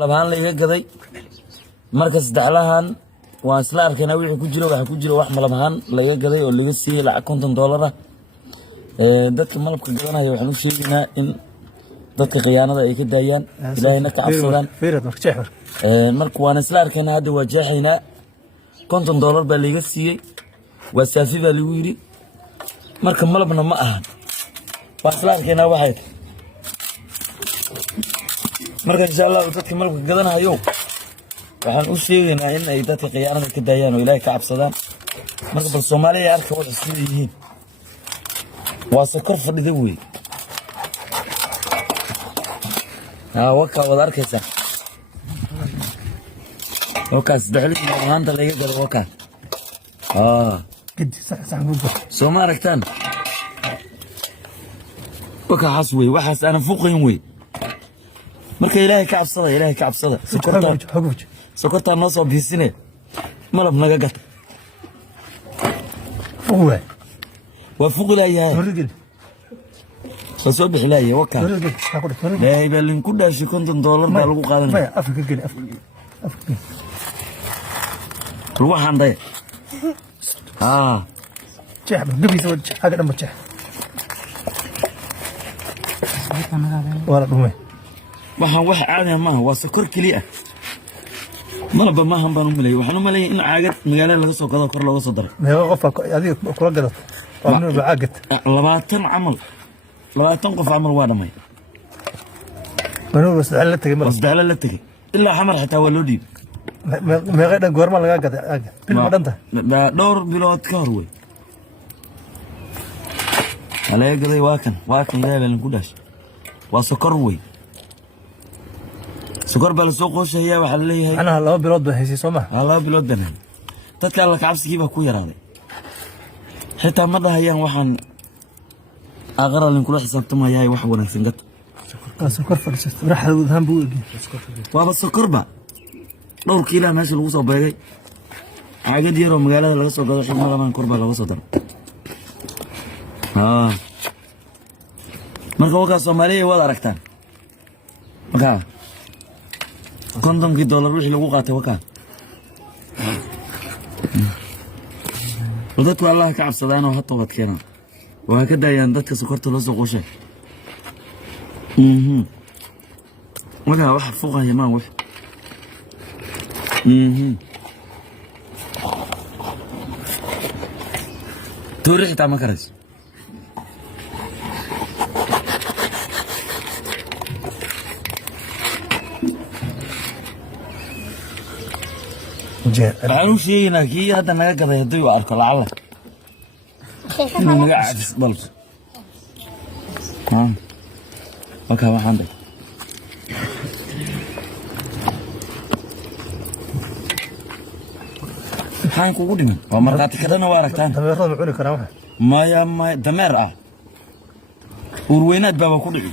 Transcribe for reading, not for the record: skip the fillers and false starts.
labahan la iga gaday markas daclahan waan isla arkayna wixii ku jiro waxa ku jiro wax malabahan la iga gaday oo laga siiyay lacag $50 dadka malabka gadanaya waxaan u sheegaynaa in dadka khiyaanada ay ka daayaan ilaahayna ka cabsadaan marka waan isla arkayna hadda waa jeexaynaa $50 baa laga siiyay waa saafi baa lagu yiri marka malabna ma ahan waan isla arkayna waxay marka insha Allah dadka malabka gadanayo waxaan u sheegaynaa in ay dadka khiyaanada ka daayaan oo ilaahay ka cabsadaan marka bal Soomaaliya arka wax isku yihiin waa sokor fadhida weey waka wada arkaysa wakaas daxlin maanta laga gado waka قد صح مبا سوما aragtaan waka xas weey waxaas aan fuqin weey marka ilaahay ka cabsada sokorta noo soo biisine malab naga gat هو وفوق لا يا ورجل فصبح لا يا وكا ورجل هاخد ورجل لا يبقى اللي نكون داش $50 ده لو قادم ما افرق كده افرق روح عندي شحب قبل يسوي هذا لما شحب ولا دمي waxaan wax caadi ma waa sokor kaliya malaba ma han baan u maleeyay waxaan u maleeyay in caagad magaalada laga soo gado kor looga soo daro meeqa qof adiga kula gadato waa inuu caagad 20 qof camal waa dhamay manuu bas la tagay bas dala la tagay ilaa xamar xitaa waa loo dhiib meeqa dhan goorma laga gaday caagad bil ma dhanta dhowr bilood ka hor way alaga gaday waa kan leeyahay ku dhaash waa sokor way سكر بالسوق هي وحل لي أنا هلا بلود بهيسي سوما هلا بلود بنا تتكلم لك عبس كيف أكوي راني حتى مرة هي وحن أغرى لين كل حساب تما هي وح ولا سنجت سكر فرشت راح ذهب بوجي وابا السكر بقى دور كيلو ماشي الوصل باقي عقد يرو مقالة لا وصل قدر شو مرة من كربة لا وصل مرة وقع Soomaaliya ولا ركتان مرة $50 wixii lagu qaatay waka dadku Allah ka cabsadaan oo hatta wad keenan waa ka daayaan dadka sokorta loo soo qooshay wala wax fuqahay ma wax toorix ta ma karas waxaan u sheegaynaa kii hadda naga gaday haddii uu arko lacala inuu naga caafis balso waka waxaan day maxaan kugu dhiman waa markhaati kalena waa aragtaan dameerada ma cuni karaa waxa maya dameer uur weynaad baaba ku dhici